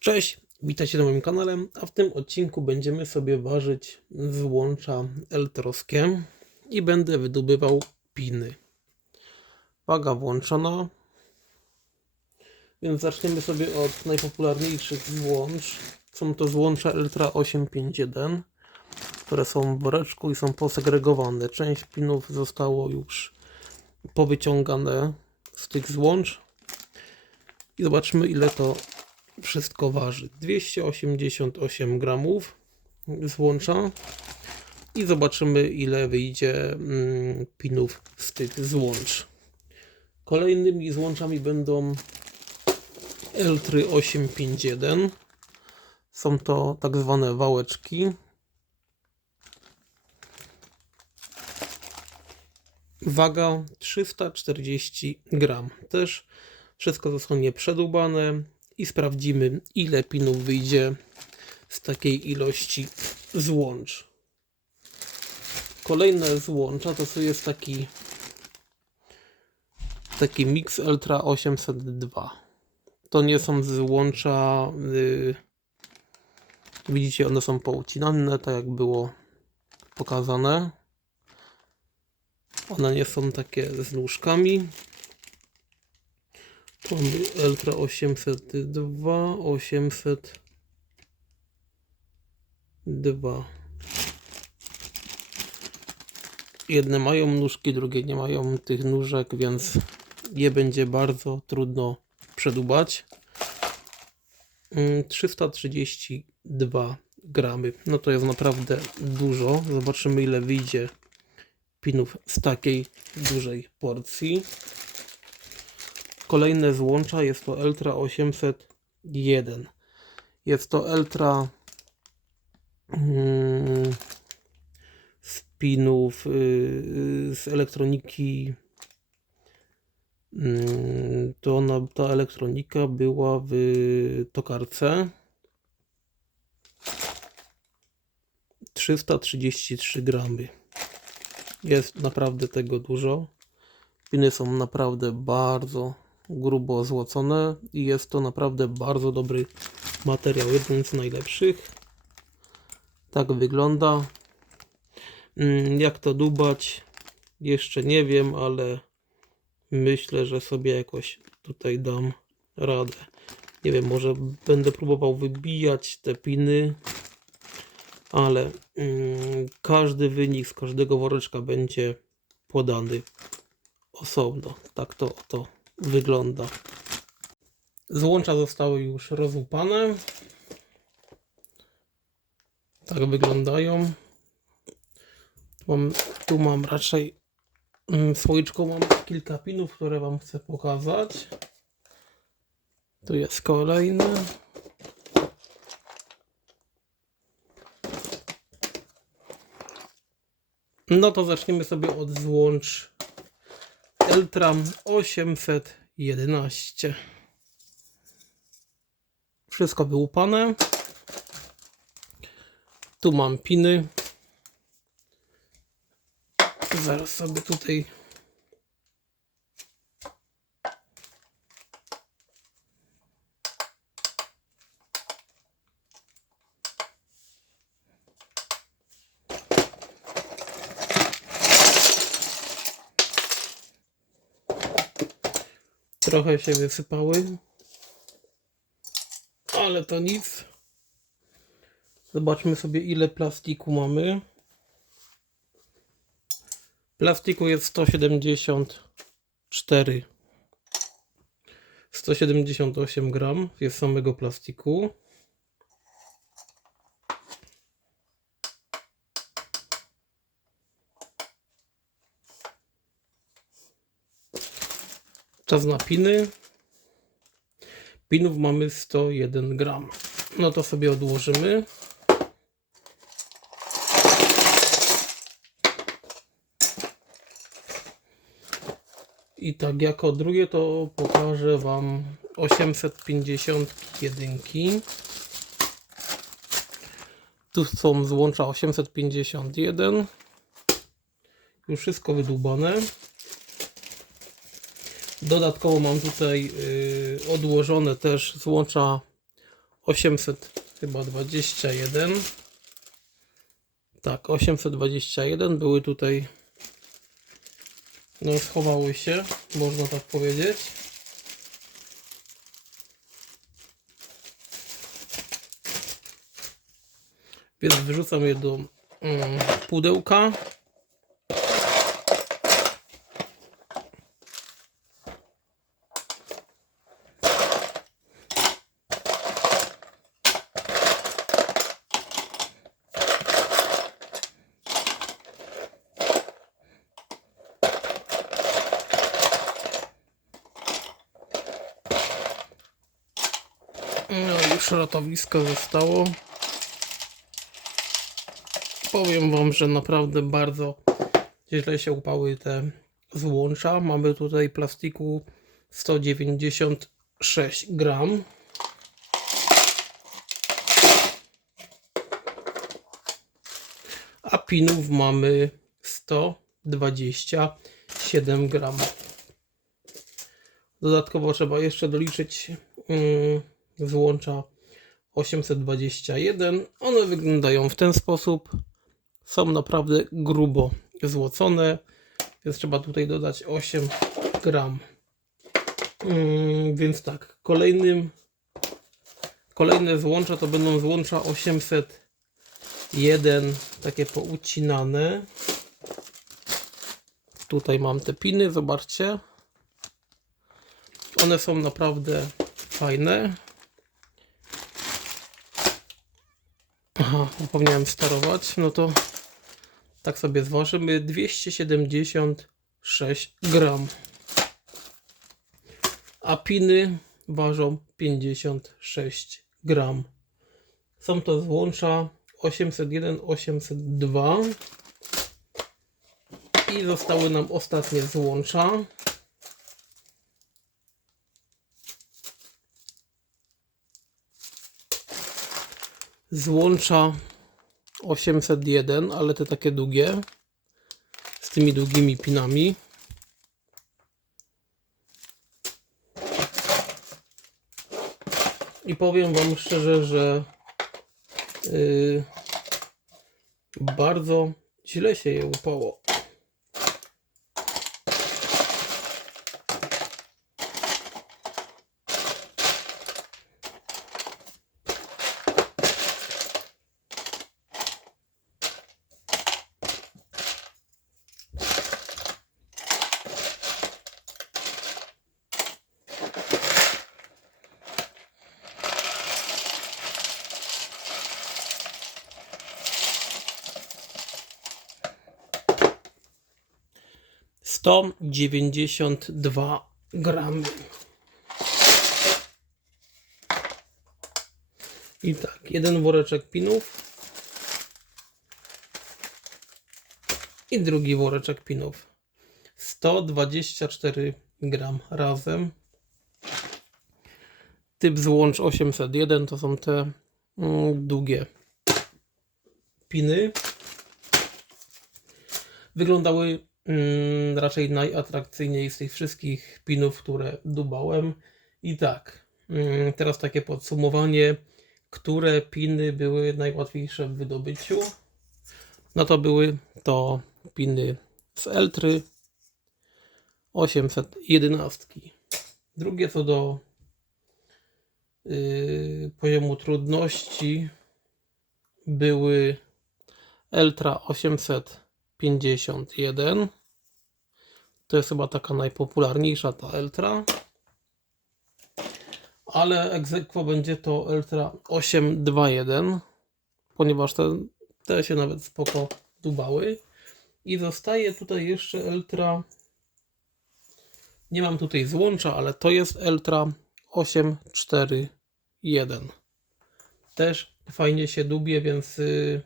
Cześć, witajcie na moim kanale, a w tym odcinku będziemy sobie ważyć złącza eltrowskie i będę wydobywał piny. Waga włączona, więc zaczniemy sobie od najpopularniejszych złącz. Są to złącza Eltra 851, które są w woreczku i są posegregowane. Część pinów zostało już powyciągane z tych złącz i zobaczmy ile to wszystko waży. 288 gramów złącza i zobaczymy ile wyjdzie mm, pinów z tych złącz kolejnymi złączami będą Eltry 851 są to tak zwane wałeczki. Waga 340 gram. Też wszystko zostanie przedłubane i sprawdzimy ile pinów wyjdzie z takiej ilości złącz. Kolejne złącza to jest taki taki Mix Ultra 802. To nie są złącza yy, widzicie one są poucinane tak jak było pokazane. One nie są takie z nóżkami. Ultra 802, 802. Jedne mają nóżki, drugie nie mają tych nóżek, więc je będzie bardzo trudno przedubać. Mm, 332 gramy. No to jest naprawdę dużo. Zobaczymy ile wyjdzie pinów z takiej dużej porcji. Kolejne złącza jest to Eltra 801. Jest to Eltra mm, z pinów yy, z elektroniki. Yy, to ona, ta elektronika była w tokarce. 333 gramy. Jest naprawdę tego dużo. Piny są naprawdę bardzo grubo złocone i jest to naprawdę bardzo dobry materiał, jeden z najlepszych. Tak wygląda. Mm, Jak to dubać? Jeszcze nie wiem, ale myślę, że sobie jakoś tutaj dam radę. Nie wiem, może będę próbował wybijać te piny, ale mm, każdy wynik z każdego woreczka będzie podany osobno. Tak to to wygląda. Złącza zostały już rozłupane. Tak wyglądają. Tu mam, tu mam raczej mm, słoiczką mam kilka pinów, które Wam chcę pokazać. Tu jest kolejny. No to zaczniemy sobie od złącz Eltram 811. Wszystko wyłupane. Tu mam piny. Zaraz sobie tutaj trochę się wysypały. Ale to nic. Zobaczmy sobie ile plastiku mamy. Plastiku jest 174 178 gram jest samego plastiku. Czas na piny. Pinów mamy 101 gram. No to sobie odłożymy. I tak jako drugie to pokażę Wam 851. Tu są złącza 851. Już wszystko wydłubane. Dodatkowo mam tutaj y, odłożone też złącza 800 chyba 21. Tak, 821 były tutaj. No, schowały się, można tak powiedzieć. Więc wrzucam je do mm, pudełka. No już ratowisko zostało. Powiem Wam, że naprawdę bardzo źle się upały te złącza. Mamy tutaj plastiku 196 gram. A pinów mamy 127 gram. Dodatkowo trzeba jeszcze doliczyć mm, złącza 821. One wyglądają w ten sposób. Są naprawdę grubo złocone, więc trzeba tutaj dodać 8 gram. Mm, więc tak, kolejnym kolejne złącza to będą złącza 801 takie poucinane. Tutaj mam te piny, zobaczcie. One są naprawdę fajne. Aha, zapomniałem sterować. No to tak sobie zważymy. 276 gram. A piny ważą 56 gram. Są to złącza 801, 802. I zostały nam ostatnie złącza. złącza 801, ale te takie długie z tymi długimi pinami. I powiem Wam szczerze, że yy, bardzo źle się je łapało. 192 gramy. I tak, jeden woreczek pinów i drugi woreczek pinów. 124 gram razem. Typ złącz 801 to są te mm, długie piny. Wyglądały raczej najatrakcyjniej z tych wszystkich pinów, które dubałem. I tak, mm, teraz takie podsumowanie, które piny były najłatwiejsze w wydobyciu. No to były to piny z Eltry 811. Drugie co do yy, poziomu trudności były Eltra 851. To jest chyba taka najpopularniejsza ta Eltra. Ale egzekwo będzie to Eltra 821, ponieważ te, te się nawet spoko dubały. I zostaje tutaj jeszcze Eltra. Nie mam tutaj złącza, ale to jest Eltra 841. Też fajnie się dubie, więc y,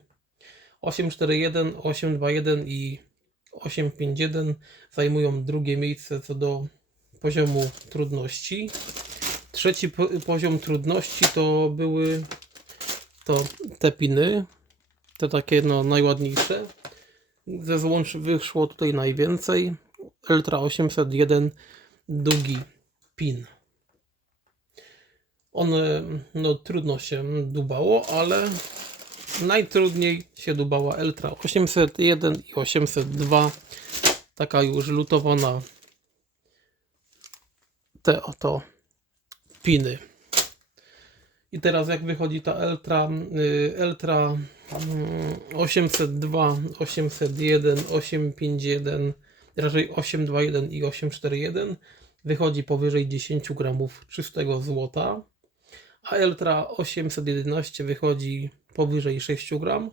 841, 821 i 851 zajmują drugie miejsce co do poziomu trudności. Trzeci po poziom trudności to były to te piny, te takie no, najładniejsze. Ze złącz wyszło tutaj najwięcej. Ultra 801 długi pin. one, no trudno się dubało, ale najtrudniej się dubała Eltra 801 i 802. Taka już lutowana te oto piny. I teraz jak wychodzi ta Eltra, Eltra mm, 802, 801, 851, raczej 821 i 841 wychodzi powyżej 10 gramów czystego złota, a Eltra 811 wychodzi powyżej 6 gram,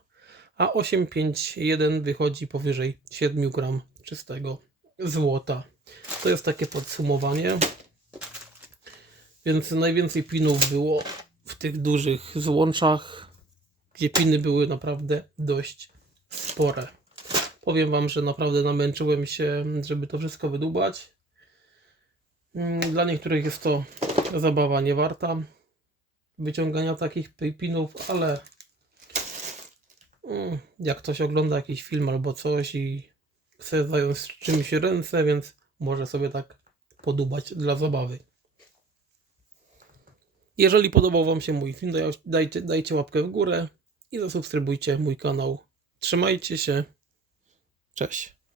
a 851 wychodzi powyżej 7 gram czystego złota. To jest takie podsumowanie. Więc najwięcej pinów było w tych dużych złączach, gdzie piny były naprawdę dość spore. Powiem Wam, że naprawdę namęczyłem się, żeby to wszystko wydubać. Mm, Dla niektórych jest to zabawa niewarta wyciągania takich pi- pinów, ale mm, jak ktoś ogląda jakiś film albo coś i chce zająć czymś ręce, więc może sobie tak podubać dla zabawy. Jeżeli podobał Wam się mój film, daj- dajcie, dajcie łapkę w górę i zasubskrybujcie mój kanał. Trzymajcie się. Cześć.